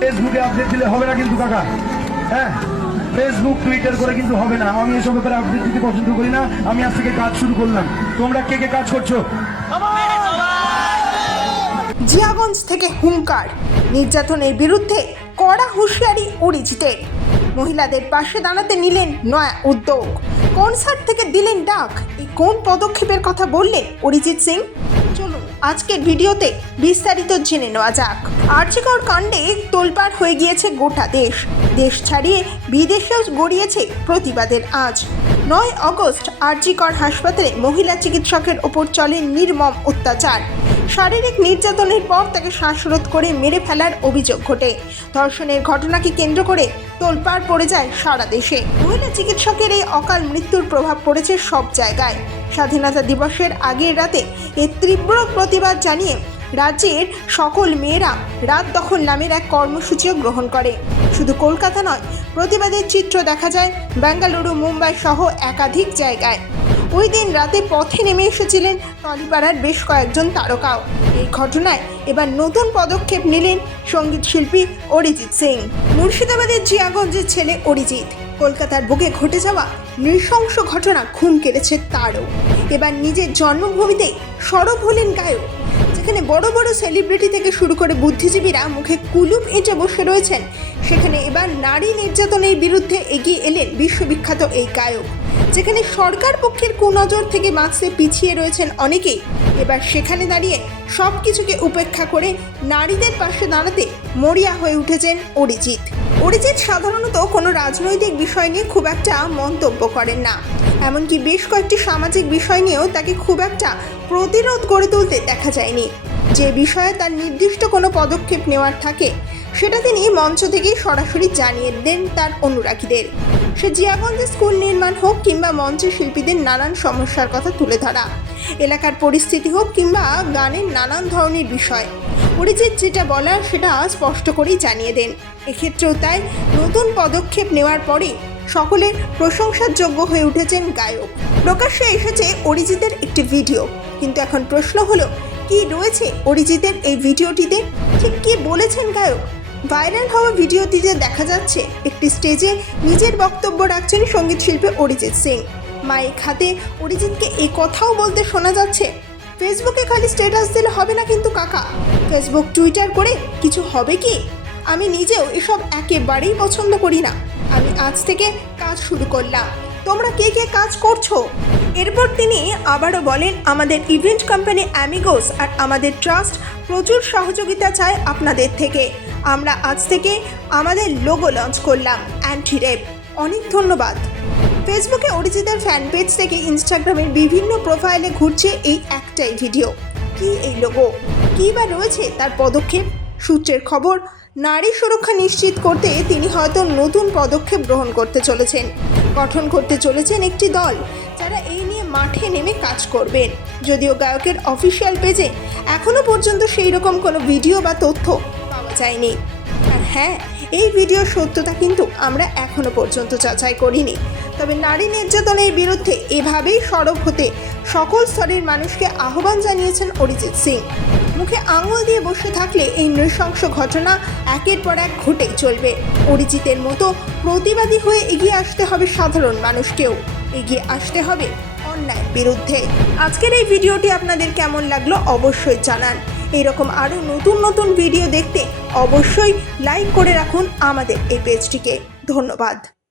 ফেসবুকে আপডেট দিলে হবে না কিন্তু কাকা। হ্যাঁ, ফেসবুক টুইটার করে কিন্তু হবে না। আমি এসব ব্যাপারে আপডেট দিতে পছন্দ করি না। আমি আজ থেকে কাজ শুরু করলাম। তোমরা কে কে কাজ করছো? জিয়াগঞ্জ থেকে হুঙ্কার, নির্যাতনের বিরুদ্ধে কড়া হুঁশিয়ারি অরিজিতের। মহিলাদের পাশে দাঁড়াতে নিলেন নয়া উদ্যোগ, কনসার্ট থেকে দিলেন ডাক। এই কোন পদক্ষেপের কথা বললেন অরিজিৎ সিং? চলুন আজকের ভিডিওতে বিস্তারিত জেনে নেওয়া যাক। আরজি কর কাণ্ডে তোলপাড় হয়ে গিয়েছে গোটা দেশ। দেশ ছাড়িয়ে বিদেশেও গড়িয়েছে প্রতিবাদের আজ। 9 আগস্ট আরজি কর হাসপাতালে মহিলা চিকিৎসকের ওপর চলে নির্মম অত্যাচার। শারীরিক নির্যাতনের পর তাকে শ্বাসরোধ করে মেরে ফেলার অভিযোগ ঘটে। ধর্ষণের ঘটনাকে কেন্দ্র করে তোলপাড় পড়ে যায় সারা দেশে। মহিলা চিকিৎসকের এই অকাল মৃত্যুর প্রভাব পড়েছে সব জায়গায়। স্বাধীনতা দিবসের আগের রাতে এর তীব্র প্রতিবাদ জানিয়ে রাজ্যের সকল মেয়েরা রাত দখল নামের এক কর্মসূচিও গ্রহণ করে। শুধু কলকাতা নয়, প্রতিবাদের চিত্র দেখা যায় বেঙ্গালুরু, মুম্বাই সহ একাধিক জায়গায়। ওই দিন রাতে পথে নেমে এসেছিলেন টলিপাড়ার বেশ কয়েকজন তারকাও। এই ঘটনায় এবার নতুন পদক্ষেপ নিলেন সঙ্গীত শিল্পী অরিজিৎ সিং। মুর্শিদাবাদের জিয়াগঞ্জের ছেলে অরিজিৎ। কলকাতার বুকে ঘটে যাওয়া নৃশংস ঘটনা ঘুম কেড়েছে তারও। এবার নিজের জন্মভূমিতে সরব হলেন গায়ক। যেখানে বড় বড় সেলিব্রিটি থেকে শুরু করে বুদ্ধিজীবীরা মুখে কুলুপ এঁটে বসে রয়েছেন, সেখানে এবার নারী নির্যাতনের বিরুদ্ধে এগিয়ে এলেন বিশ্ববিখ্যাত এই গায়ক। যেখানে সরকার পক্ষের কুনজর থেকে বাঁচতে পিছিয়ে রয়েছেন অনেকেই, এবার সেখানে দাঁড়িয়ে সব কিছুকে উপেক্ষা করে নারীদের পাশে দাঁড়াতে মরিয়া হয়ে উঠেছেন অরিজিৎ। অরিজিৎ সাধারণত কোনো রাজনৈতিক বিষয় নিয়ে খুব একটা মন্তব্য করেন না, এমনকি বেশ কয়েকটি সামাজিক বিষয় নিয়েও তাকে খুব একটা প্রতিরোধ গড়ে তুলতে দেখা যায়নি। যে বিষয়ে তার নির্দিষ্ট কোনো পদক্ষেপ নেওয়ার থাকে সেটা তিনি মঞ্চ থেকেই সরাসরি জানিয়ে দেন তার অনুরাগীদের। সে জিয়াগঞ্জে স্কুল নির্মাণ হোক কিংবা মঞ্চে শিল্পীদের নানান সমস্যার কথা তুলে ধরা, এলাকার পরিস্থিতি হোক কিংবা গানের নানান ধরনের বিষয়, অরিজিৎ যেটা বলার সেটা স্পষ্ট করেই জানিয়ে দেন। এক্ষেত্রেও তাই নতুন পদক্ষেপ নেওয়ার পরে সকলের প্রশংসার যোগ্য হয়ে উঠেছেন গায়ক। প্রকাশ্যে এসেছে অরিজিতের একটি ভিডিও, কিন্তু এখন প্রশ্ন হলো কি রয়েছে অরিজিতের এই ভিডিওটিতে? ঠিক কি বলেছেন গায়ক? ভাইরাল হওয়া ভিডিওটিতে দেখা যাচ্ছে একটি স্টেজে নিজের বক্তব্য রাখছেন সঙ্গীত শিল্পী অরিজিৎ সিং। মাইক হাতে অরিজিৎকে এই কথাও বলতে শোনা যাচ্ছে, ফেসবুকে খালি স্ট্যাটাস দিলে হবে না কিন্তু কাকা, ফেসবুক টুইটার করে কিছু হবে কি? আমি নিজেও এসব একেবারেই পছন্দ করি না। আমি আজ থেকে কাজ শুরু করলাম। তোমরা কে কে কাজ করছো? এরপর তিনি আবারও বলেন, আমাদের ইভেন্ট কোম্পানি অ্যামিগোস আর আমাদের ট্রাস্ট প্রচুর সহযোগিতা চায় আপনাদের থেকে। আমরা আজ থেকে আমাদের লোগো লঞ্চ করলাম, অ্যান্টি রেপ। অনেক ধন্যবাদ। ফেসবুকে অরিজিতের ফ্যান পেজ থেকে ইনস্টাগ্রামের বিভিন্ন প্রোফাইলে ঘুরছে এই একটাই ভিডিও। কি এই লোগো? কী বা রয়েছে তার পদক্ষেপ? সূত্রের খবর, নারী সুরক্ষা নিশ্চিত করতে তিনি হয়তো নতুন পদক্ষেপ গ্রহণ করতে চলেছেন। গঠন করতে চলেছেন একটি দল যারা এই নিয়ে মাঠে নেমে কাজ করবেন। যদিও গায়কের অফিসিয়াল পেজে এখনও পর্যন্ত সেই রকম কোনো ভিডিও বা তথ্য পাওয়া যায়নি। আর হ্যাঁ, এই ভিডিওর সত্যতা কিন্তু আমরা এখনও পর্যন্ত যাচাই করিনি। তবে নারী নির্যাতনের বিরুদ্ধে এভাবেই সরব হতে সকল স্তরের মানুষকে আহ্বান জানিয়েছেন অরিজিৎ সিং। মুখে আঙুল দিয়ে বসে থাকলে এই নৃশংস ঘটনা একের পর এক ঘটেই চলবে। অরিজিতের মতো প্রতিবাদী হয়ে এগিয়ে আসতে হবে সাধারণ মানুষকেও, এগিয়ে আসতে হবে অন্যায়ের বিরুদ্ধে। আজকের এই ভিডিওটি আপনাদের কেমন লাগলো অবশ্যই জানান। এইরকম আরও নতুন নতুন ভিডিও দেখতে অবশ্যই লাইক করে রাখুন আমাদের এই পেজটিকে। ধন্যবাদ।